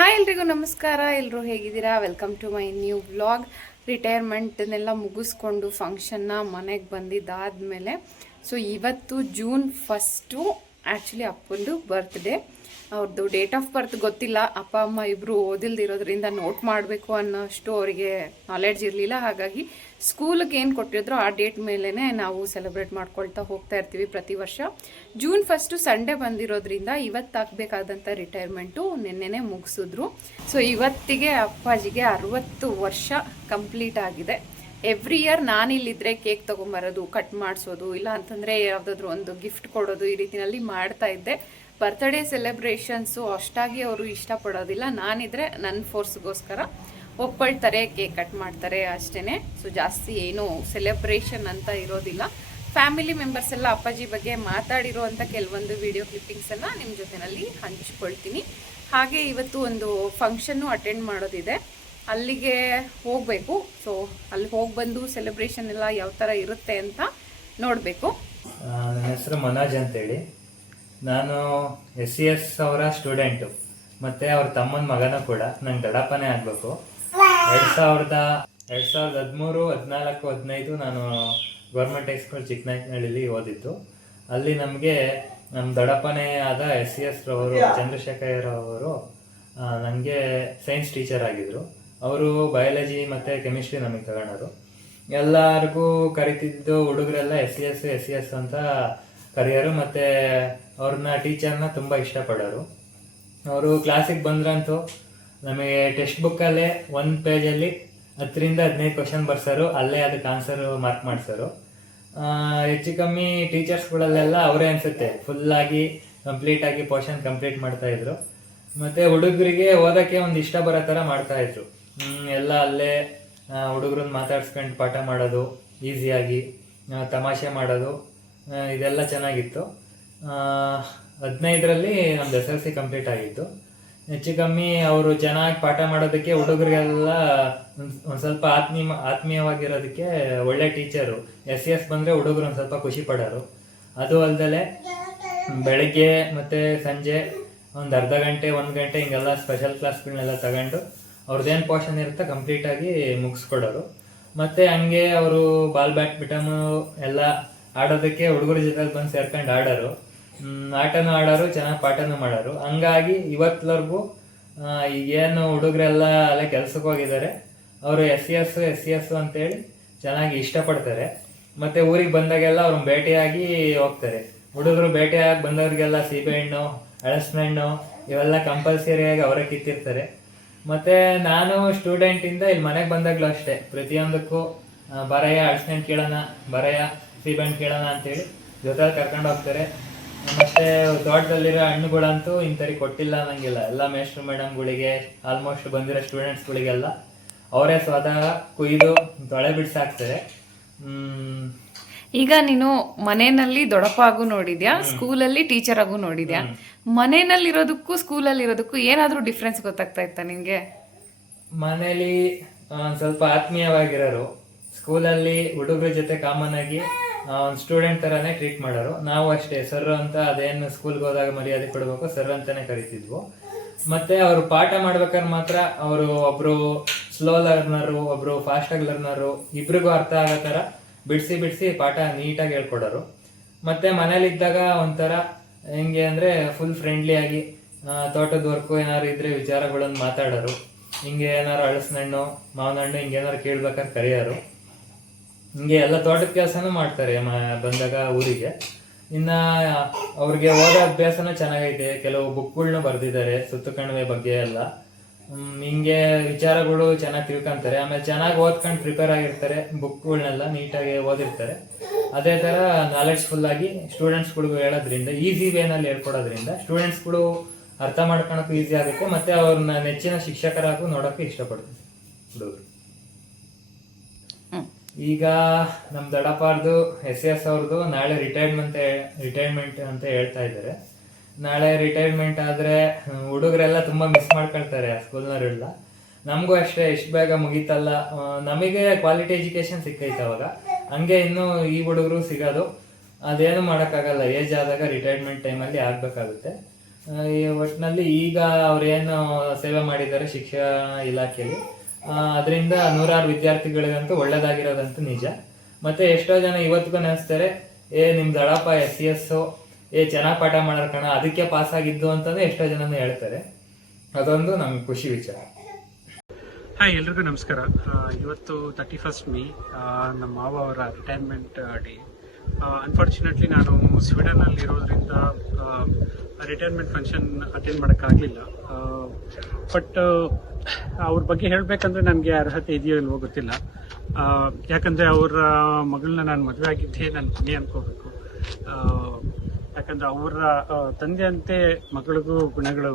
Hi ಎಲ್ರಿಗೂ ನಮಸ್ಕಾರ ಎಲ್ಲರೂ ಹೇಗಿದ್ದೀರಾ? Welcome to my new vlog ರಿಟೈರ್ಮೆಂಟನ್ನೆಲ್ಲ ಮುಗಿಸ್ಕೊಂಡು ಫಂಕ್ಷನ್ನ ಮನೆಗೆ ಬಂದಿದ್ದಾದಮೇಲೆ ಸೊ ಇವತ್ತು ಜೂನ್ ಫಸ್ಟು ಆ್ಯಕ್ಚುಲಿ ಅಪ್ಪಂದು ಬರ್ತ್ಡೇ ಅವ್ರದ್ದು ಡೇಟ್ ಆಫ್ ಬರ್ತ್ ಗೊತ್ತಿಲ್ಲ. ಅಪ್ಪ, ಅಮ್ಮ ಇಬ್ಬರು ಓದಿಲ್ದಿರೋದ್ರಿಂದ ನೋಟ್ ಮಾಡಬೇಕು ಅನ್ನೋಷ್ಟು ಅವರಿಗೆ ನಾಲೆಡ್ಜ್ ಇರಲಿಲ್ಲ. ಹಾಗಾಗಿ ಸ್ಕೂಲಿಗೆ ಏನು ಕೊಟ್ಟಿದ್ರು ಆ ಡೇಟ್ ಮೇಲೇ ನಾವು ಸೆಲೆಬ್ರೇಟ್ ಮಾಡ್ಕೊಳ್ತಾ ಹೋಗ್ತಾ ಇರ್ತೀವಿ ಪ್ರತಿ ವರ್ಷ. ಜೂನ್ ಫಸ್ಟು ಸಂಡೇ ಬಂದಿರೋದ್ರಿಂದ ಇವತ್ತಾಗಬೇಕಾದಂಥ ರಿಟೈರ್ಮೆಂಟು ನಿನ್ನೆನೆ ಮುಗಿಸಿದ್ರು. ಸೊ ಇವತ್ತಿಗೆ ಅಪ್ಪಾಜಿಗೆ ಅರವತ್ತು ವರ್ಷ ಕಂಪ್ಲೀಟ್ ಆಗಿದೆ. ಎವ್ರಿ ಇಯರ್ ನಾನಿಲ್ಲಿದ್ರೆ ಕೇಕ್ ತೊಗೊಂಬರೋದು ಕಟ್ ಮಾಡಿಸೋದು, ಇಲ್ಲ ಅಂತಂದರೆ ಯಾವುದಾದ್ರೂ ಒಂದು ಗಿಫ್ಟ್ ಕೊಡೋದು ಈ ರೀತಿಯಲ್ಲಿ ಮಾಡ್ತಾ ಇದ್ದೆ. ಬರ್ತ್ಡೇ ಸೆಲೆಬ್ರೇಷನ್ಸು ಅಷ್ಟಾಗಿ ಅವರು ಇಷ್ಟಪಡೋದಿಲ್ಲ. ನಾನಿದ್ರೆ ನನ್ನ ಫೋರ್ಸ್ಗೋಸ್ಕರ ಒಪ್ಕೊಳ್ತಾರೆ, ಕೇಕ್ ಕಟ್ ಮಾಡ್ತಾರೆ ಅಷ್ಟೇ ಸೊ ಜಾಸ್ತಿ ಏನು ಸೆಲೆಬ್ರೇಷನ್ ಅಂತ ಇರೋದಿಲ್ಲ. ಫ್ಯಾಮಿಲಿ ಮೆಂಬರ್ಸ್ ಎಲ್ಲ ಅಪ್ಪಾಜಿ ಬಗ್ಗೆ ಮಾತಾಡಿರೋ ಅಂಥ ಕೆಲವೊಂದು ವಿಡಿಯೋ ಕ್ಲಿಪ್ಪಿಂಗ್ಸ್ ಎಲ್ಲ ನಿಮ್ಮ ಜೊತೆಯಲ್ಲಿ ಹಂಚ್ಕೊಳ್ತೀನಿ. ಹಾಗೆ ಇವತ್ತು ಒಂದು ಫಂಕ್ಷನ್ನು ಅಟೆಂಡ್ ಮಾಡೋದಿದೆ. ಅಲ್ಲಿಗೆ ಹೋಗಬೇಕು. ಸೊ ಅಲ್ಲಿ ಹೋಗಿ ಬಂದು ಸೆಲೆಬ್ರೇಷನ್ ಎಲ್ಲ ಯಾವ ಥರ ಇರುತ್ತೆ ಅಂತ ನೋಡಬೇಕು. ನನ್ನ ಹೆಸರು ಮನೋಜ್ ಅಂತೇಳಿ. ನಾನು ಎಸ್ ಸಿ ಎಸ್ ಅವರ ಸ್ಟೂಡೆಂಟು ಮತ್ತು ಅವ್ರ ತಮ್ಮನ ಮಗನೂ ಕೂಡ. ನಂಗೆ ದಡಪ್ಪನೇ ಆಗಬೇಕು. ಎರಡು ಸಾವಿರದ ಎರಡ್ ಸಾವಿರದ ಹದಿಮೂರು ಹದಿನಾಲ್ಕು ಹದಿನೈದು ನಾನು ಗೌರ್ಮೆಂಟ್ ಹೈಸ್ಕೂಲ್ ಚಿಕ್ಕನಾಯಕನಹಳ್ಳಿಲಿ ಓದಿದ್ದು. ಅಲ್ಲಿ ನಮಗೆ ನಮ್ಮ ದೊಡ್ಡಪ್ಪನೇ ಆದ ಎಸ್ ಸಿ ಎಸ್ ರವರು ಚಂದ್ರಶೇಖರ್ ಅವರು ನನಗೆ ಸೈನ್ಸ್ ಟೀಚರ್ ಆಗಿದ್ರು. ಅವರು ಬಯಾಲಜಿ ಮತ್ತು ಕೆಮಿಸ್ಟ್ರಿ ನಮಗೆ ತಗೊಂಡರು. ಎಲ್ಲರಿಗೂ ಕರಿತಿದ್ದು ಹುಡುಗರೆಲ್ಲ S C S S C S ಅಂತ ಕರೆಯೋರು ಮತ್ತೆ ಅವ್ರನ್ನ ಟೀಚರ್ನ ತುಂಬ ಇಷ್ಟಪಡೋರು. ಅವರು ಕ್ಲಾಸಿಗೆ ಬಂದ್ರಂತೂ ನಮಗೆ ಟೆಕ್ಸ್ಟ್ ಬುಕ್ಕಲ್ಲೇ ಒಂದು ಪೇಜಲ್ಲಿ ಹತ್ತರಿಂದ ಹದಿನೈದು ಕ್ವಶನ್ ಬರ್ಸೋರು, ಅಲ್ಲೇ ಅದಕ್ಕೆ ಆನ್ಸರ್ ಮಾರ್ಕ್ ಮಾಡಿಸೋರು. ಹೆಚ್ಚು ಕಮ್ಮಿ ಟೀಚರ್ಸ್ಗಳಲ್ಲೆಲ್ಲ ಅವರೇ ಅನ್ಸುತ್ತೆ. ಫುಲ್ಲಾಗಿ ಕಂಪ್ಲೀಟಾಗಿ ಪೋರ್ಷನ್ ಕಂಪ್ಲೀಟ್ ಮಾಡ್ತಾ ಇದ್ರು. ಮತ್ತೆ ಹುಡುಗರಿಗೆ ಓದಕ್ಕೆ ಒಂದು ಇಷ್ಟ ಬರೋ ಥರ ಮಾಡ್ತಾ ಇದ್ರು. ಎಲ್ಲ ಅಲ್ಲೇ ಹುಡುಗರನ್ನ ಮಾತಾಡ್ಸ್ಕೊಂಡು ಪಾಠ ಮಾಡೋದು ಈಸಿಯಾಗಿ ತಮಾಷೆ ಮಾಡೋದು ಇದೆಲ್ಲ ಚೆನ್ನಾಗಿತ್ತು. ಹದಿನೈದರಲ್ಲಿ ನಮ್ದು ಎಸ್ ಎಲ್ ಸಿ ಕಂಪ್ಲೀಟ್ ಆಗಿತ್ತು. ಹೆಚ್ಚು ಕಮ್ಮಿ ಅವರು ಚೆನ್ನಾಗಿ ಪಾಠ ಮಾಡೋದಕ್ಕೆ ಹುಡುಗರಿಗೆಲ್ಲ ಒಂದು ಸ್ವಲ್ಪ ಆತ್ಮೀಯ ಆತ್ಮೀಯವಾಗಿರೋದಕ್ಕೆ ಒಳ್ಳೆ ಟೀಚರು. ಎಸ್ ಸಿ ಎಸ್ ಬಂದರೆ ಹುಡುಗರು ಒಂದು ಸ್ವಲ್ಪ ಖುಷಿ ಪಡೋರು. ಅದು ಅಲ್ದಲೆ ಬೆಳಗ್ಗೆ ಮತ್ತೆ ಸಂಜೆ ಒಂದು ಅರ್ಧ ಗಂಟೆ, ಒಂದು ಗಂಟೆ ಹಿಂಗೆಲ್ಲ ಸ್ಪೆಷಲ್ ಕ್ಲಾಸ್ಗಳನ್ನೆಲ್ಲ ತಗೊಂಡು ಅವ್ರದ್ದೇನು ಪೋರ್ಷನ್ ಇರುತ್ತೆ ಕಂಪ್ಲೀಟಾಗಿ ಮುಗಿಸ್ಕೊಡೋರು. ಮತ್ತೆ ಹಂಗೆ ಅವರು ಬಾಲ್ ಬ್ಯಾಡ್ಮಿಂಟನ್ ಎಲ್ಲ ಆಡೋದಕ್ಕೆ ಹುಡುಗರ ಜೊತೆ ಬಂದು ಸೇರ್ಕೊಂಡು ಆಡೋರು. ಆಟನೂ ಆಡೋರು, ಚೆನ್ನಾಗಿ ಪಾಠನೂ ಮಾಡೋರು. ಹಂಗಾಗಿ ಇವತ್ತವರೆಗೂ ಈಗೇನು ಹುಡುಗರೆಲ್ಲ ಅಲ್ಲೇ ಕೆಲ್ಸಕ್ಕೆ ಹೋಗಿದ್ದಾರೆ ಅವರು S C S S C S ಅಂತೇಳಿ ಚೆನ್ನಾಗಿ ಇಷ್ಟಪಡ್ತಾರೆ. ಮತ್ತು ಊರಿಗೆ ಬಂದಾಗೆಲ್ಲ ಅವ್ರನ್ನ ಭೇಟಿಯಾಗಿ ಹೋಗ್ತಾರೆ. ಹುಡುಗರು ಭೇಟಿಯಾಗಿ ಬಂದವ್ರಿಗೆಲ್ಲ ಸೀಬೆಹಣ್ಣು ಹಣ್ಣು ಇವೆಲ್ಲ ಕಂಪಲ್ಸರಿಯಾಗಿ ಅವರೇ ಕಿತ್ತಿರ್ತಾರೆ. ಮತ್ತು ನಾನು ಸ್ಟೂಡೆಂಟಿಂದ ಇಲ್ಲಿ ಮನೆಗೆ ಬಂದಾಗಲೂ ಅಷ್ಟೇ. ಪ್ರತಿಯೊಂದಕ್ಕೂ ಬರಯ್ಯ ಬರಯ್ಯ ಹಣ್ಣು ಕೇಳೋಣ, ಬರಯ್ಯ ಸೀಬೆಹಣ್ಣು ಕೇಳೋಣ ಅಂತೇಳಿ ಜೊತೆಲಿ ಕರ್ಕೊಂಡು ಹೋಗ್ತಾರೆ. ಮತ್ತೆ ತೋಟದಲ್ಲಿರೋ ಹಣ್ಣುಗಳಂತೂ ಇಂಥರಿ ಕೊಟ್ಟಿಲ್ಲ ಅನ್ನಂಗಿಲ್ಲ. ಎಲ್ಲ ಮೇಸ್ಟ್ರು ಮೇಡಮ್ಗಳಿಗೆ ಆಲ್ಮೋಸ್ಟ್ ಬಂದಿರೋ ಸ್ಟೂಡೆಂಟ್ಸ್ಗಳಿಗೆಲ್ಲ ಅವರೇ ಸ್ವತಃ ಕುಯ್ದು ತೊಳೆ ಬಿಡ್ಸಾಕ್ತಾರೆ ಈಗ ನೀನು ಮನೆಯಲ್ಲಿ ದೊಡ್ಡಪ್ಪ ಆಗು ನೋಡಿದ್ಯಾ? ಸ್ಕೂಲಲ್ಲಿ ಟೀಚರ್ ಆಗು ನೋಡಿದ್ಯಾ? ಮನೆಯಲ್ಲಿರೋದಕ್ಕೂ ಸ್ಕೂಲಲ್ಲಿ ಇರೋದಕ್ಕೂ ಏನಾದ್ರೂ ಡಿಫ್ರೆನ್ಸ್ ಗೊತ್ತಾಗ್ತಾ ಇತ್ತ ನಿನಗೆ ಮನೇಲಿ ಸ್ವಲ್ಪ ಆತ್ಮೀಯವಾಗಿರೋರು. ಸ್ಕೂಲಲ್ಲಿ ಹುಡುಗರ ಜೊತೆ ಕಾಮನ್ ಆಗಿ ಒಂದು ಸ್ಟೂಡೆಂಟ್ ತರಾನೇ ಟ್ರೀಟ್ ಮಾಡೋರು. ನಾವು ಅಷ್ಟೇ. ಸರ್ ಅಂತ ಅದೇನು ಸ್ಕೂಲ್ಗೆ ಹೋದಾಗ ಮರ್ಯಾದೆ ಕೊಡಬೇಕು ಸರ್ ಅಂತಲೇ ಕರಿತಿದ್ವು. ಮತ್ತೆ ಅವರು ಪಾಠ ಮಾಡ್ಬೇಕಾದ್ರೆ ಮಾತ್ರ ಅವರು ಒಬ್ಬರು ಸ್ಲೋ ಲರ್ನರು ಒಬ್ರು ಫಾಸ್ಟ್ ಆಗಿ ಲರ್ನರು ಇಬ್ರಿಗೂ ಅರ್ಥ ಆಗೋ ಥರ ಬಿಡಿಸಿ ಬಿಡಿಸಿ ಪಾಠ ನೀಟಾಗಿ ಹೇಳ್ಕೊಡೋರು. ಮತ್ತೆ ಮನೇಲಿದ್ದಾಗ ಒಂಥರ ಹೆಂಗೆ ಅಂದ್ರೆ ಫುಲ್ ಫ್ರೆಂಡ್ಲಿ ಆಗಿ ತೋಟದ ವರ್ಕು ಏನಾದ್ರು ಇದ್ರೆ ವಿಚಾರಗಳನ್ನು ಮಾತಾಡೋರು. ಹಿಂಗೆ ಏನಾರು ಹಣ್ಣು ಮಾವಿನ ಹಿಂಗೆ ಏನಾರು ಕೇಳ್ಬೇಕಾದ್ರೆ ಕರೆಯೋರು. ಹಿಂಗೆ ಎಲ್ಲ ತೋಟದ ಕೆಲಸನೂ ಮಾಡ್ತಾರೆ ಬಂದಾಗ ಊರಿಗೆ. ಇನ್ನ ಅವ್ರಿಗೆ ಓದೋ ಅಭ್ಯಾಸನೂ ಚೆನ್ನಾಗೈತೆ. ಕೆಲವು ಬುಕ್ಗಳ್ನು ಬರೆದಿದ್ದಾರೆ ಸುತ್ತು ಕಣಿವೆ ಬಗ್ಗೆ ಎಲ್ಲ. ಹಿಂಗೆ ವಿಚಾರಗಳು ಚೆನ್ನಾಗಿ ತಿಳ್ಕೊಂತಾರೆ. ಆಮೇಲೆ ಚೆನ್ನಾಗಿ ಓದ್ಕೊಂಡು ಪ್ರಿಪೇರ್ ಆಗಿರ್ತಾರೆ, ಬುಕ್ಗಳ್ನೆಲ್ಲ ನೀಟಾಗಿ ಓದಿರ್ತಾರೆ. ಅದೇ ತರ ನಾಲೆಡ್ಜ್ಫುಲ್ ಆಗಿ ಸ್ಟೂಡೆಂಟ್ಸ್ಗಳಿಗೂ ಹೇಳೋದ್ರಿಂದ ಈಸಿ ವೇನಲ್ಲಿ ಹೇಳ್ಕೊಡೋದ್ರಿಂದ ಸ್ಟೂಡೆಂಟ್ಸ್ಗಳು ಅರ್ಥ ಮಾಡ್ಕೊಳಕ್ಕೂ ಈಸಿ ಆಗುತ್ತೆ. ಮತ್ತೆ ಅವ್ರನ್ನ ನೆಚ್ಚಿನ ಶಿಕ್ಷಕರಾಗೂ ನೋಡೋಕೆ ಇಷ್ಟಪಡ್ತಾರೆ. ಹುಡುಗರು ಈಗ ನಮ್ಮ ದಡಪಾರ್ದು ಎಸ್ ಎಸ್ ಅವ್ರದ್ದು ನಾಳೆ ರಿಟೈರ್ಮೆಂಟ್ ರಿಟೈರ್ಮೆಂಟ್ ಅಂತ ಹೇಳ್ತಾ ಇದ್ದಾರೆ ನಾಳೆ ರಿಟೈರ್ಮೆಂಟ್ ಆದ್ರೆ ಹುಡುಗರೆಲ್ಲ ತುಂಬಾ ಮಿಸ್ ಮಾಡ್ಕೊಳ್ತಾರೆ ಸ್ಕೂಲ್ನವರೆಲ್ಲ. ನಮಗೂ ಅಷ್ಟೇ ಎಷ್ಟು ಬೇಗ ಮುಗೀತಲ್ಲ. ನಮಗೆ ಕ್ವಾಲಿಟಿ ಎಜುಕೇಶನ್ ಸಿಕ್ಕೈತೆ ಅವಾಗ. ಹಂಗೆ ಇನ್ನು ಈ ಹುಡುಗರು ಸಿಗೋದು. ಅದೇನು ಮಾಡೋಕ್ಕಾಗಲ್ಲ. ಏಜ್ ಆದಾಗ ರಿಟೈರ್ಮೆಂಟ್ ಟೈಮಲ್ಲಿ ಆಗಬೇಕಾಗುತ್ತೆ. ಈ ಒಟ್ಟಿನಲ್ಲಿ ಈಗ ಅವರೇನು ಸೇವೆ ಮಾಡಿದ್ದಾರೆ ಶಿಕ್ಷಣ ಇಲಾಖೆಯಲ್ಲಿ ಅದರಿಂದ ನೂರಾರು ವಿದ್ಯಾರ್ಥಿಗಳಿಗಂತೂ ಒಳ್ಳೇದಾಗಿರೋದಂತೂ ನಿಜ. ಮತ್ತೆ ಎಷ್ಟೋ ಜನ ಇವತ್ತಿಗೂ ನೆನೆಸ್ತಾರೆ, ಏ, ನಿಮ್ ದಳಪ ಎಸ್ ಸಿ ಎಸ್ ಏ, ಚೆನ್ನಾಗಿ ಪಾಠ ಮಾಡೋರು ಕಣ, ಅದಕ್ಕೆ ಪಾಸ್ ಆಗಿದ್ದು ಅಂತಂದು ಎಷ್ಟೋ ಜನನೂ ಹೇಳ್ತಾರೆ. ಅದೊಂದು ನಮ್ಗೆ ಖುಷಿ ವಿಚಾರ. ಹಾಯ್ ಎಲ್ರಿಗೂ ನಮಸ್ಕಾರ. ಇವತ್ತು ತರ್ಟಿ ಫಸ್ಟ್ ಮೇ ನಮ್ಮ ಮಾವ ಅವರ ರಿಟೈರ್ಮೆಂಟ್ ಡೇ ಅನ್ಫಾರ್ಚುನೇಟ್ಲಿ ನಾನು ಸ್ವೀಡನ್ನಲ್ಲಿ ಇರೋದ್ರಿಂದ ರಿಟೈರ್ಮೆಂಟ್ ಫಂಕ್ಷನ್ ಅಟೆಂಡ್ ಮಾಡೋಕ್ಕಾಗಲಿಲ್ಲ. ಬಟ್ ಅವ್ರ ಬಗ್ಗೆ ಹೇಳಬೇಕಂದ್ರೆ ನನಗೆ ಅರ್ಹತೆ ಇದೆಯೋ ಇಲ್ವೋ ಗೊತ್ತಿಲ್ಲ. ಯಾಕಂದರೆ ಅವರ ಮಗಳನ್ನ ನಾನು ಮದುವೆ ಆಗಿದ್ದೆ ನಾನು ಪುಣ್ಯ ಅನ್ಕೋಬೇಕು. ಯಾಕಂದರೆ ಅವರ ತಂದೆಯಂತೆ ಮಗಳಿಗೂ ಗುಣಗಳು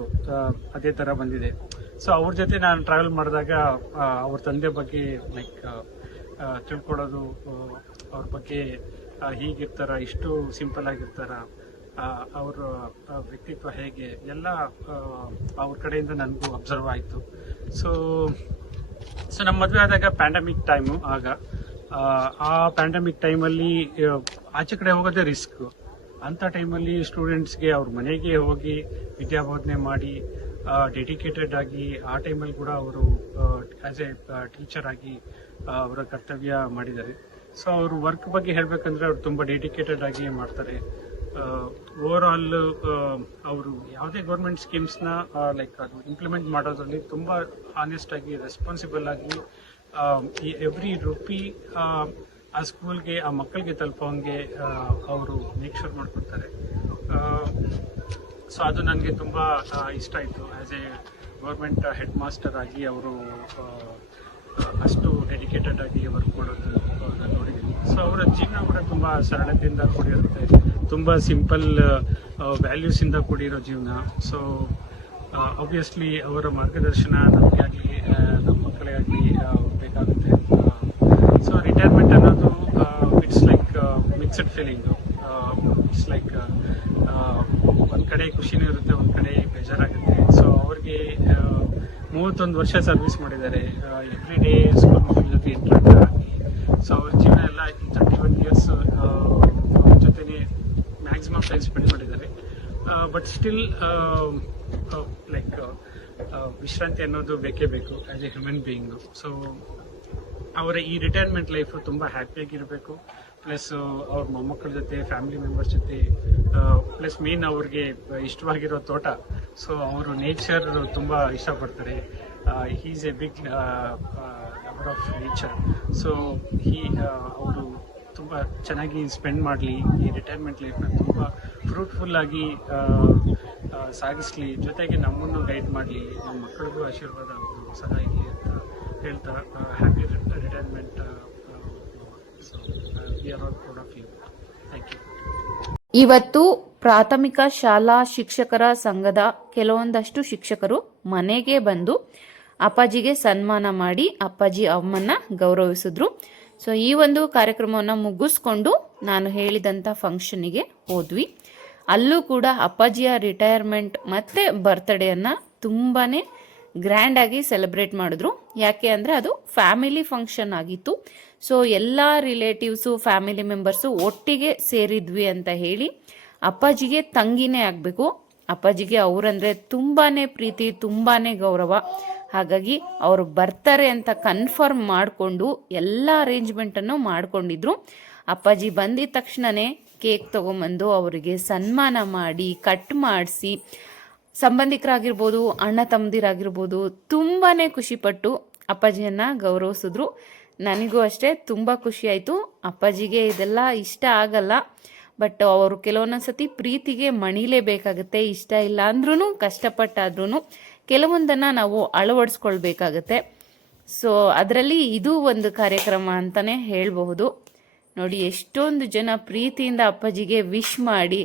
ಅದೇ ತರ ಬಂದಿದೆ. ಸೊ ಅವ್ರ ಜೊತೆ ನಾನು ಟ್ರಾವೆಲ್ ಮಾಡಿದಾಗ ಅವ್ರ ತಂದೆ ಬಗ್ಗೆ ಲೈಕ್ ತಿಳ್ಕೊಳ್ಳೋದು ಆ, ಅವ್ರ ಬಗ್ಗೆ ಹೀಗಿರ್ತಾರ ಇಷ್ಟು ಸಿಂಪಲ್ ಆಗಿರ್ತಾರ ಅವರ ವ್ಯಕ್ತಿತ್ವ ಹೇಗೆ ಎಲ್ಲ ಅವ್ರ ಕಡೆಯಿಂದ ನನಗೂ ಅಬ್ಸರ್ವ್ ಆಯಿತು. ಸೊ ಸೊ ನಮ್ಮ ಮದುವೆ ಆದಾಗ ಪ್ಯಾಂಡಮಿಕ್ ಟೈಮು ಆಗ ಆ, ಪ್ಯಾಂಡಮಿಕ್ ಟೈಮಲ್ಲಿ ಆಚೆ ಕಡೆ ಹೋಗೋದೇ ರಿಸ್ಕ್ ಅಂಥ ಟೈಮಲ್ಲಿ ಸ್ಟೂಡೆಂಟ್ಸ್ಗೆ ಅವ್ರ ಮನೆಗೆ ಹೋಗಿ ವಿದ್ಯಾಬೋಧನೆ ಮಾಡಿ ಡೆಡಿಕೇಟೆಡ್ ಆಗಿ ಆ ಟೈಮಲ್ಲಿ ಕೂಡ ಅವರು ಆ್ಯಸ್ ಎ ಟೀಚರ್ ಆಗಿ ಅವರ ಕರ್ತವ್ಯ ಮಾಡಿದ್ದಾರೆ. ಸೊ ಅವರು ವರ್ಕ್ ಬಗ್ಗೆ ಹೇಳಬೇಕಂದ್ರೆ ಅವ್ರು ತುಂಬ ಡೆಡಿಕೇಟೆಡ್ ಆಗಿ ಮಾಡ್ತಾರೆ. ಓವರ್ ಆಲ್ ಅವರು ಯಾವುದೇ ಗೌರ್ಮೆಂಟ್ ಸ್ಕೀಮ್ಸ್ನ ಲೈಕ್ ಅದು ಇಂಪ್ಲಿಮೆಂಟ್ ಮಾಡೋದ್ರಲ್ಲಿ ತುಂಬ ಆನೆಸ್ಟ್ ಆಗಿ ರೆಸ್ಪಾನ್ಸಿಬಲ್ ಆಗಿ ಈ ಎವ್ರಿ ರುಪಿ ಆ ಸ್ಕೂಲ್ಗೆ ಆ ಮಕ್ಕಳಿಗೆ ತಲುಪೋಂಗೆ ಅವರು ಮೇಕ್ ಮಾಡ್ಕೊಡ್ತಾರೆ. ಸೊ ಅದು ನನಗೆ ತುಂಬ ಇಷ್ಟ ಆಯಿತು. As a government headmaster ಆಗಿ ಅವರು ಅಷ್ಟು ಡೆಡಿಕೇಟೆಡ್ ಆಗಿ ವರ್ಕ್ ಮಾಡೋದು ನೋಡಿದ್ದೀನಿ. ಸೊ ಅವರ ಜೀವನ ಕೂಡ ತುಂಬ ಸರಳತೆಯಿಂದ ಕೂಡಿರುತ್ತೆ. ತುಂಬ ಸಿಂಪಲ್ ವ್ಯಾಲ್ಯೂಸಿಂದ ಕೂಡಿರೋ ಜೀವನ. ಸೊ ಆಬ್ವಿಯಸ್ಲಿ ಅವರ ಮಾರ್ಗದರ್ಶನ ನಮಗೆ ಆಗಲಿ ನಮ್ಮ ಮಕ್ಕಳಿಗಾಗಲಿ ಬೇಕಾಗುತ್ತೆ ಸೊ ರಿಟೈರ್ಮೆಂಟ್ ಅನ್ನೋದು it's like mixed feeling it's like ಒಂದು ಕಡೆ ಖುಷಿನೂ ಇರುತ್ತೆ, ಒಂದು ಕಡೆ ಬೇಜಾರಾಗುತ್ತೆ. ಸೊ ಅವ್ರಿಗೆ ಮೂವತ್ತೊಂದು ವರ್ಷ ಸರ್ವಿಸ್ ಮಾಡಿದ್ದಾರೆ. ಎವ್ರಿ ಡೇ ಸ್ಕೂಲ್ ಮಕ್ಕಳ ಜೊತೆ ಇಂಟ್ರಾಕ್ಟ್ ಆಗಿ ಸೊ ಅವ್ರ ಜೀವನ ಎಲ್ಲ ತರ್ಟಿ ಒನ್ ಇಯರ್ಸ್ ಅವ್ರ ಜೊತೆನೇ ಮ್ಯಾಕ್ಸಿಮಮ್ ಮಾಡಿದ್ದಾರೆ ಬಟ್ ಸ್ಟಿಲ್ ಲೈಕ್ ವಿಶ್ರಾಂತಿ ಅನ್ನೋದು ಬೇಕೇ ಬೇಕು as a human being so ಅವರ ಈ ರಿಟೈರ್ಮೆಂಟ್ ಲೈಫು ತುಂಬ ಹ್ಯಾಪಿಯಾಗಿರಬೇಕು ಪ್ಲಸ್ ಅವ್ರ ಮೊಮ್ಮಕ್ಕಳ ಜೊತೆ ಫ್ಯಾಮಿಲಿ ಮೆಂಬರ್ಸ್ ಜೊತೆ ಪ್ಲಸ್ ಮೇನ್ ಅವ್ರಿಗೆ ಇಷ್ಟವಾಗಿರೋ ತೋಟ. ಸೊ ಅವರು ನೇಚರ್ ತುಂಬ ಇಷ್ಟಪಡ್ತಾರೆ. He's a big lover of nature so he ಅವರು ತುಂಬ ಚೆನ್ನಾಗಿ ಸ್ಪೆಂಡ್ ಮಾಡಲಿ. ಈ ರಿಟೈರ್ಮೆಂಟ್ ಲೈಫ್ನ ತುಂಬ ಫ್ರೂಟ್ಫುಲ್ ಆಗಿ ಆ, ಆ, ಸಾಗಿಸ್ಲಿ. ಜೊತೆಗೆ ನಮ್ಮನ್ನು ಗೈಡ್ ಮಾಡಲಿ. ನಮ್ಮ ಮಕ್ಕಳಿಗೂ ಆಶೀರ್ವಾದ ಅವ್ರು ಇರಲಿ ಅಂತ ಹೇಳ್ತಾ ಹ್ಯಾಪಿ ರಿಟೈರ್ಮೆಂಟ್ ಇವತ್ತು ಪ್ರಾಥಮಿಕ ಶಾಲಾ ಶಿಕ್ಷಕರ ಸಂಘದ ಕೆಲವೊಂದಷ್ಟು ಶಿಕ್ಷಕರು ಮನೆಗೆ ಬಂದು ಅಪ್ಪಾಜಿಗೆ ಸನ್ಮಾನ ಮಾಡಿ ಅಪ್ಪಾಜಿ ಅಮ್ಮನ್ನ ಗೌರವಿಸಿದ್ರು. ಸೊ ಈ ಒಂದು ಕಾರ್ಯಕ್ರಮವನ್ನು ಮುಗಿಸ್ಕೊಂಡು ನಾನು ಹೇಳಿದಂಥ ಫಂಕ್ಷನಿಗೆ ಹೋದ್ವಿ. ಅಲ್ಲೂ ಕೂಡ ಅಪ್ಪಾಜಿಯ ರಿಟೈರ್ಮೆಂಟ್ ಮತ್ತೆ ಬರ್ತ್ಡೇಯನ್ನು ತುಂಬಾನೇ ಗ್ರ್ಯಾಂಡ್ ಆಗಿ ಸೆಲೆಬ್ರೇಟ್ ಮಾಡಿದ್ರು. ಯಾಕೆ ಅಂದರೆ ಅದು ಫ್ಯಾಮಿಲಿ ಫಂಕ್ಷನ್ ಆಗಿತ್ತು. ಸೊ ಎಲ್ಲ ರಿಲೇಟಿವ್ಸು ಫ್ಯಾಮಿಲಿ ಮೆಂಬರ್ಸು ಒಟ್ಟಿಗೆ ಸೇರಿದ್ವಿ ಅಂತ ಹೇಳಿ ಅಪ್ಪಾಜಿಗೆ ತಂಗಿನೇ ಆಗಬೇಕು. ಅಪ್ಪಾಜಿಗೆ ಅವರಂದರೆ ತುಂಬಾನೇ ಪ್ರೀತಿ, ತುಂಬಾನೇ ಗೌರವ. ಹಾಗಾಗಿ ಅವರು ಬರ್ತಾರೆ ಅಂತ ಕನ್ಫರ್ಮ್ ಮಾಡಿಕೊಂಡು ಎಲ್ಲ ಅರೇಂಜ್ಮೆಂಟನ್ನು ಮಾಡ್ಕೊಂಡಿದ್ರು. ಅಪ್ಪಾಜಿ ಬಂದಿದ ತಕ್ಷಣನೇ ಕೇಕ್ ತಗೊಂಬಂದು ಅವರಿಗೆ ಸನ್ಮಾನ ಮಾಡಿ, ಕಟ್ ಮಾಡಿಸಿ, ಸಂಬಂಧಿಕರಾಗಿರ್ಬೋದು, ಅಣ್ಣ ತಮ್ಮದಿರಾಗಿರ್ಬೋದು ತುಂಬಾ ಖುಷಿಪಟ್ಟು ಅಪ್ಪಾಜಿಯನ್ನು ಗೌರವಿಸಿದ್ರು. ನನಗೂ ಅಷ್ಟೇ ತುಂಬ ಖುಷಿ ಆಯಿತು. ಅಪ್ಪಾಜಿಗೆ ಇದೆಲ್ಲ ಇಷ್ಟ ಆಗಲ್ಲ, ಬಟ್ ಅವರು ಕೆಲವೊಂದೊಂದು ಸತಿ ಪ್ರೀತಿಗೆ ಮಣಿಲೇಬೇಕಾಗುತ್ತೆ ಇಷ್ಟ ಇಲ್ಲ ಅಂದ್ರೂ ಕಷ್ಟಪಟ್ಟಾದ್ರೂ ಕೆಲವೊಂದನ್ನು ನಾವು ಅಳವಡಿಸ್ಕೊಳ್ಬೇಕಾಗತ್ತೆ. ಸೊ ಅದರಲ್ಲಿ ಇದು ಒಂದು ಕಾರ್ಯಕ್ರಮ ಅಂತಲೇ ಹೇಳಬಹುದು. ನೋಡಿ, ಎಷ್ಟೊಂದು ಜನ ಪ್ರೀತಿಯಿಂದ ಅಪ್ಪಾಜಿಗೆ ವಿಶ್ ಮಾಡಿ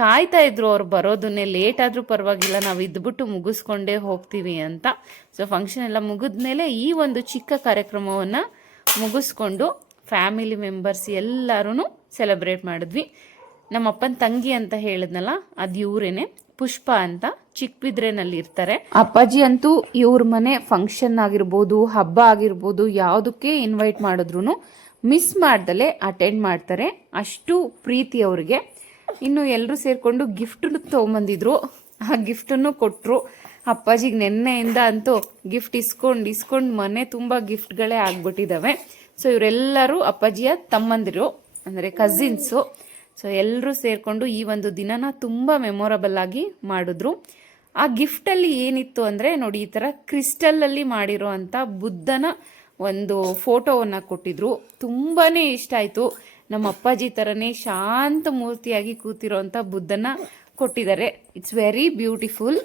ಕಾಯ್ತಾ ಇದ್ರು ಅವ್ರು ಬರೋದನ್ನೇ. ಲೇಟ್ ಆದರೂ ಪರವಾಗಿಲ್ಲ, ನಾವು ಇದ್ಬಿಟ್ಟು ಮುಗಿಸ್ಕೊಂಡೇ ಹೋಗ್ತೀವಿ ಅಂತ. ಸೊ ಫಂಕ್ಷನ್ ಎಲ್ಲ ಮುಗಿದ್ಮೇಲೆ ಈ ಒಂದು ಚಿಕ್ಕ ಕಾರ್ಯಕ್ರಮವನ್ನು ಮುಗಿಸ್ಕೊಂಡು ಫ್ಯಾಮಿಲಿ ಮೆಂಬರ್ಸ್ ಎಲ್ಲರೂ ಸೆಲೆಬ್ರೇಟ್ ಮಾಡಿದ್ವಿ. ನಮ್ಮ ಅಪ್ಪನ ತಂಗಿ ಅಂತ ಹೇಳಿದ್ನಲ್ಲ, ಅದು ಇವರೇನೆ. ಪುಷ್ಪ ಅಂತ ಚಿಕ್ಕಬಿದ್ರೆನಲ್ಲಿ ಇರ್ತಾರೆ. ಅಪ್ಪಾಜಿ ಅಂತೂ ಇವ್ರ ಮನೆ ಫಂಕ್ಷನ್ ಆಗಿರ್ಬೋದು, ಹಬ್ಬ ಆಗಿರ್ಬೋದು, ಯಾವುದಕ್ಕೆ ಇನ್ವೈಟ್ ಮಾಡಿದ್ರು ಮಿಸ್ ಮಾಡ್ದಲೇ ಅಟೆಂಡ್ ಮಾಡ್ತಾರೆ. ಅಷ್ಟು ಪ್ರೀತಿ ಅವ್ರಿಗೆ. ಇನ್ನು ಎಲ್ಲರೂ ಸೇರಿಕೊಂಡು ಗಿಫ್ಟ್ ತೊಗೊಂಬಂದಿದ್ರು. ಆ ಗಿಫ್ಟನ್ನು ಕೊಟ್ಟರು ಅಪ್ಪಾಜಿಗೆ ನೆನ್ನೆಯಿಂದ ಅಂತೂ ಗಿಫ್ಟ್ ಇಸ್ಕೊಂಡು ಇಸ್ಕೊಂಡು ಮನೆ ತುಂಬ ಗಿಫ್ಟ್ಗಳೇ ಆಗ್ಬಿಟ್ಟಿದ್ದಾವೆ ಸೊ ಇವರೆಲ್ಲರೂ ಅಪ್ಪಾಜಿಯ ತಮ್ಮಂದಿರು, ಅಂದರೆ ಕಸಿನ್ಸು ಸೊ ಎಲ್ಲರೂ ಸೇರಿಕೊಂಡು ಈ ಒಂದು ದಿನನ ತುಂಬ ಮೆಮೊರಬಲ್ ಆಗಿ ಮಾಡಿದ್ರು. ಆ ಗಿಫ್ಟಲ್ಲಿ ಏನಿತ್ತು ಅಂದರೆ ನೋಡಿ ಈ ಥರ ಕ್ರಿಸ್ಟಲಲ್ಲಿ ಮಾಡಿರೋ ಅಂಥ ಬುದ್ಧನ ಒಂದು ಫೋಟೋವನ್ನು ಕೊಟ್ಟಿದ್ರು. ತುಂಬಾ ಇಷ್ಟ ಆಯಿತು. ನಮ್ಮ ಅಪ್ಪಾಜಿ ಥರನೇ ಶಾಂತ ಮೂರ್ತಿಯಾಗಿ ಕೂತಿರೋಂಥ ಬುದ್ಧನ ಕೊಟ್ಟಿದ್ದಾರೆ. It's very beautiful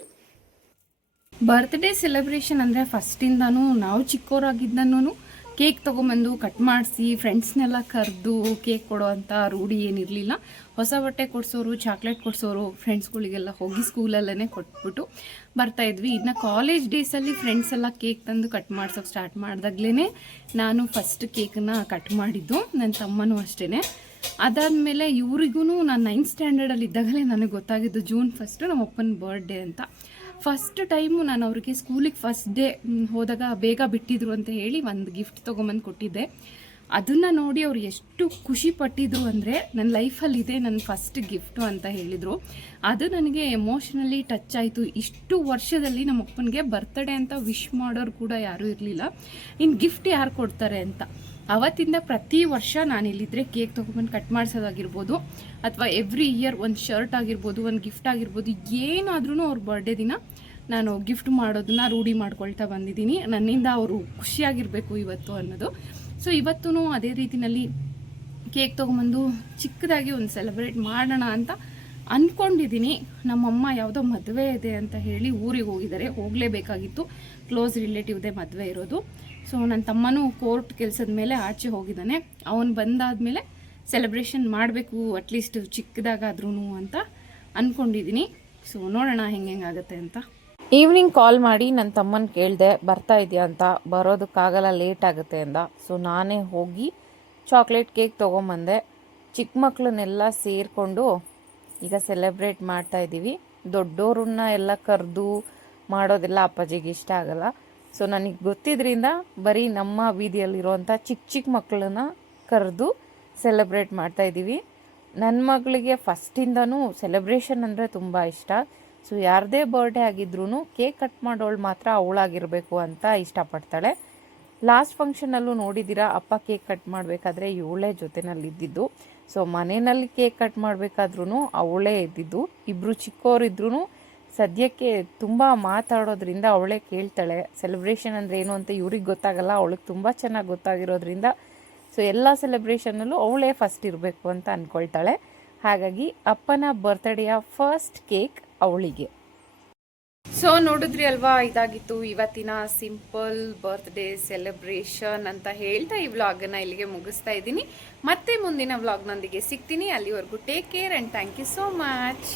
birthday celebration ಅಂದರೆ ಫಸ್ಟಿಂದನೂ ನಾವು ಚಿಕ್ಕವರಾಗಿದ್ದನೂ ಕೇಕ್ ತೊಗೊಂಬಂದು ಕಟ್ ಮಾಡಿಸಿ ಫ್ರೆಂಡ್ಸ್ನೆಲ್ಲ ಕರೆದು ಕೇಕ್ ಕೊಡೋ ಅಂಥ ರೂಢಿ ಏನಿರಲಿಲ್ಲ. ಹೊಸ ಬಟ್ಟೆ ಕೊಡಿಸೋರು ಚಾಕ್ಲೇಟ್ ಕೊಡಿಸೋರು ಫ್ರೆಂಡ್ಸ್ಗಳಿಗೆಲ್ಲ ಹೋಗಿ ಸ್ಕೂಲಲ್ಲೇ ಕೊಟ್ಬಿಟ್ಟು ಬರ್ತಾಯಿದ್ವಿ ಇನ್ನು ಕಾಲೇಜ್ ಡೇಸಲ್ಲಿ ಫ್ರೆಂಡ್ಸ್ ಎಲ್ಲ ಕೇಕ್ ತಂದು ಕಟ್ ಮಾಡ್ಸೋಕೆ ಸ್ಟಾರ್ಟ್ ಮಾಡಿದಾಗ್ಲೇ ನಾನು ಫಸ್ಟ್ ಕೇಕನ್ನು ಕಟ್ ಮಾಡಿದ್ದು ನನ್ನ ತಮ್ಮನೂ ಅಷ್ಟೇ ಅದಾದಮೇಲೆ ಇವ್ರಿಗೂ ನಾನು ನೈನ್ತ್ ಸ್ಟ್ಯಾಂಡರ್ಡಲ್ಲಿ ಇದ್ದಾಗಲೇ ನನಗೆ ಗೊತ್ತಾಗಿದ್ದು ಜೂನ್ ಫಸ್ಟು ನಮ್ಮ ಅಪ್ಪನ ಬರ್ಡೇ ಅಂತ. ಫಸ್ಟ್ ಟೈಮು ನಾನು ಅವ್ರಿಗೆ ಸ್ಕೂಲಿಗೆ ಫಸ್ಟ್ ಡೇ ಹೋದಾಗ ಬೇಗ ಬಿಟ್ಟಿದ್ರು ಅಂತ ಹೇಳಿ ಒಂದು ಗಿಫ್ಟ್ ತೊಗೊಂಬಂದು ಕೊಟ್ಟಿದ್ದೆ. ಅದನ್ನು ನೋಡಿ ಅವ್ರು ಎಷ್ಟು ಖುಷಿ ಪಟ್ಟಿದ್ರು ಅಂದರೆ ನನ್ನ ಲೈಫಲ್ಲಿ ಇದೆ ನನ್ನ ಫಸ್ಟ್ ಗಿಫ್ಟು ಅಂತ ಹೇಳಿದರು. ಅದು ನನಗೆ ಎಮೋಷನಲಿ ಟಚ್ ಆಯಿತು. ಇಷ್ಟು ವರ್ಷದಲ್ಲಿ ನಮ್ಮ ಅಪ್ಪನಿಗೆ ಬರ್ತ್ಡೇ ಅಂತ ವಿಶ್ ಮಾಡೋರು ಕೂಡ ಯಾರೂ ಇರಲಿಲ್ಲ. ಇನ್ನು ಗಿಫ್ಟ್ ಯಾರು ಕೊಡ್ತಾರೆ ಅಂತ. ಅವತ್ತಿಂದ ಪ್ರತಿ ವರ್ಷ ನಾನು ಇಲ್ಲಿದ್ದರೆ ಕೇಕ್ ತೊಗೊಂಬಂದು ಕಟ್ ಮಾಡಿಸೋದಾಗಿರ್ಬೋದು, ಅಥವಾ ಎವ್ರಿ ಇಯರ್ ಒಂದು ಶರ್ಟ್ ಆಗಿರ್ಬೋದು, ಒಂದು ಗಿಫ್ಟ್ ಆಗಿರ್ಬೋದು ಏನಾದ್ರೂ ಅವ್ರ ಬರ್ಡೇ ದಿನ ನಾನು ಗಿಫ್ಟ್ ಮಾಡೋದನ್ನ ರೂಢಿ ಮಾಡ್ಕೊಳ್ತಾ ಬಂದಿದ್ದೀನಿ. ನನ್ನಿಂದ ಅವರು ಖುಷಿಯಾಗಿರಬೇಕು ಇವತ್ತು ಅನ್ನೋದು. ಸೊ ಇವತ್ತೂ ಅದೇ ರೀತಿಯಲ್ಲಿ ಕೇಕ್ ತೊಗೊಂಬಂದು ಚಿಕ್ಕದಾಗಿ ಒಂದು ಸೆಲೆಬ್ರೇಟ್ ಮಾಡೋಣ ಅಂತ ಅಂದ್ಕೊಂಡಿದ್ದೀನಿ ನಮ್ಮಮ್ಮ ಯಾವುದೋ ಮದುವೆ ಇದೆ ಅಂತ ಹೇಳಿ ಊರಿಗೆ ಹೋಗಿದ್ದಾರೆ. ಹೋಗಲೇಬೇಕಾಗಿತ್ತು. ಕ್ಲೋಸ್ ರಿಲೇಟಿವ್ದೇ ಮದುವೆ ಇರೋದು. ಸೊ ನನ್ನ ತಮ್ಮನೂ ಕೋರ್ಟ್ ಕೆಲಸದ ಮೇಲೆ ಆಚೆ ಹೋಗಿದ್ದಾನೆ. ಅವನು ಬಂದಾದಮೇಲೆ ಸೆಲೆಬ್ರೇಷನ್ ಮಾಡಬೇಕು ಅಟ್ಲೀಸ್ಟ್ ಚಿಕ್ಕದಾಗಾದ್ರೂ ಅಂತ ಅಂದ್ಕೊಂಡಿದ್ದೀನಿ ಸೊ ನೋಡೋಣ ಹೆಂಗೆ ಹೆಂಗಾಗುತ್ತೆ ಅಂತ. ಈವ್ನಿಂಗ್ ಕಾಲ್ ಮಾಡಿ ನನ್ನ ತಮ್ಮನ ಕೇಳಿದೆ, ಬರ್ತಾ ಇದೆಯಾ ಅಂತ. ಬರೋದಕ್ಕಾಗಲ್ಲ ಲೇಟ್ ಆಗುತ್ತೆ ಅಂದ. ಸೊ ನಾನೇ ಹೋಗಿ ಚಾಕ್ಲೇಟ್ ಕೇಕ್ ತೊಗೊಂಬಂದೆ. ಚಿಕ್ಕ ಮಕ್ಕಳನ್ನೆಲ್ಲ ಸೇರಿಕೊಂಡು ಈಗ ಸೆಲೆಬ್ರೇಟ್ ಮಾಡ್ತಾ ಇದ್ದೀವಿ. ದೊಡ್ಡೋರನ್ನ ಎಲ್ಲ ಕರೆದು ಮಾಡೋದೆಲ್ಲ ಅಪ್ಪಾಜಿಗೆ ಇಷ್ಟ ಆಗಲ್ಲ. ಸೊ ನನಗೆ ಗೊತ್ತಿದ್ರಿಂದ ಬರೀ ನಮ್ಮ ಬೀದಿಯಲ್ಲಿರುವಂಥ ಚಿಕ್ಕ ಚಿಕ್ಕ ಮಕ್ಕಳನ್ನ ಕರೆದು ಸೆಲೆಬ್ರೇಟ್ ಮಾಡ್ತಾ ಇದ್ದೀವಿ. ನನ್ನ ಮಗಳಿಗೆ ಫಸ್ಟಿಂದನೂ ಸೆಲೆಬ್ರೇಷನ್ ಅಂದರೆ ತುಂಬ ಇಷ್ಟ. ಸೊ ಯಾರದೇ ಬರ್ಡೇ ಆಗಿದ್ರೂ ಕೇಕ್ ಕಟ್ ಮಾಡೋಳು ಮಾತ್ರ ಅವಳಾಗಿರಬೇಕು ಅಂತ ಇಷ್ಟಪಡ್ತಾಳೆ. ಲಾಸ್ಟ್ ಫಂಕ್ಷನಲ್ಲೂ ನೋಡಿದ್ದೀರಾ, ಅಪ್ಪ ಕೇಕ್ ಕಟ್ ಮಾಡಬೇಕಾದ್ರೆ ಇವಳೇ ಜೊತೆನಲ್ಲಿ ಇದ್ದಿದ್ದು ಸೊ ಮನೆಯಲ್ಲಿ ಕೇಕ್ ಕಟ್ ಮಾಡಬೇಕಾದ್ರೂ ಅವಳೇ ಇದ್ದಿದ್ದು. ಇಬ್ಬರು ಚಿಕ್ಕವರಿದ್ರೂ ಸದ್ಯಕ್ಕೆ ತುಂಬ ಮಾತಾಡೋದ್ರಿಂದ ಅವಳೇ ಕೇಳ್ತಾಳೆ. ಸೆಲೆಬ್ರೇಷನ್ ಅಂದರೆ ಏನು ಅಂತ ಇವ್ರಿಗೆ ಗೊತ್ತಾಗಲ್ಲ, ಅವಳಿಗೆ ತುಂಬ ಚೆನ್ನಾಗಿ ಗೊತ್ತಾಗಿರೋದ್ರಿಂದ. ಸೊ ಎಲ್ಲ ಸೆಲೆಬ್ರೇಷನಲ್ಲೂ ಅವಳೇ ಫಸ್ಟ್ ಇರಬೇಕು ಅಂತ ಅಂದ್ಕೊಳ್ತಾಳೆ ಹಾಗಾಗಿ ಅಪ್ಪನ ಬರ್ತ್ಡೇಯ ಫಸ್ಟ್ ಕೇಕ್ ಅವಳಿಗೆ. ಸೊ ನೋಡಿದ್ರಿ ಅಲ್ವಾ, ಇದಾಗಿತ್ತು ಇವತ್ತಿನ ಸಿಂಪಲ್ ಬರ್ತ್ಡೇ ಸೆಲೆಬ್ರೇಷನ್ ಅಂತ ಹೇಳ್ತಾ ಈ ವ್ಲಾಗನ್ನು ಇಲ್ಲಿಗೆ ಮುಗಿಸ್ತಾ ಇದ್ದೀನಿ. ಮತ್ತೆ ಮುಂದಿನ ವ್ಲಾಗ್ನೊಂದಿಗೆ ಸಿಗ್ತೀನಿ. ಅಲ್ಲಿವರೆಗೂ take care and thank you so much